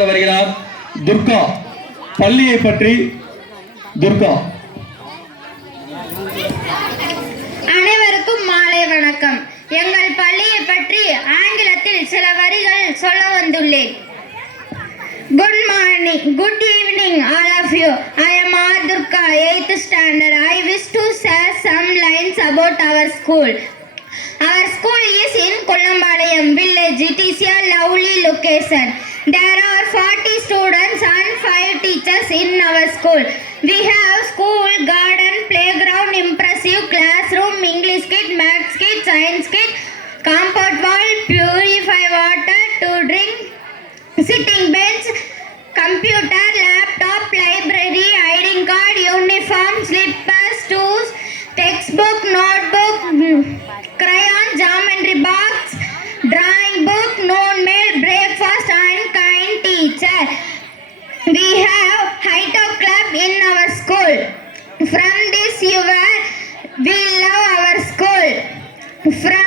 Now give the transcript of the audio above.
வருகிறார் துர்கா. பள்ளியை பற்றி துர்கா. அனைவருக்கும் மாலை வணக்கம். எங்கள் பள்ளியை பற்றி ஆங்கிலத்தில் சில வரிகள் சொல்ல வந்துள்ளேன். Good morning, good evening all of you. I am R. Durga, 8th standard. I wish to share some lines about our school. Our school is in Kollambalayam village. It is a lovely location. There are 40 students and 5 teachers in our school. We have school, garden, playground, impressive classroom, English kit, maths kit, science kit, compound wall, purify water to drink, sitting bench, computer, laptop, library, ID card, uniform, slippers, shoes, textbook, notebook, crayon, geometry box, drawing book, note mail, breakfast and kind teacher. We have High-Top club in our school. From this year, we love our school. From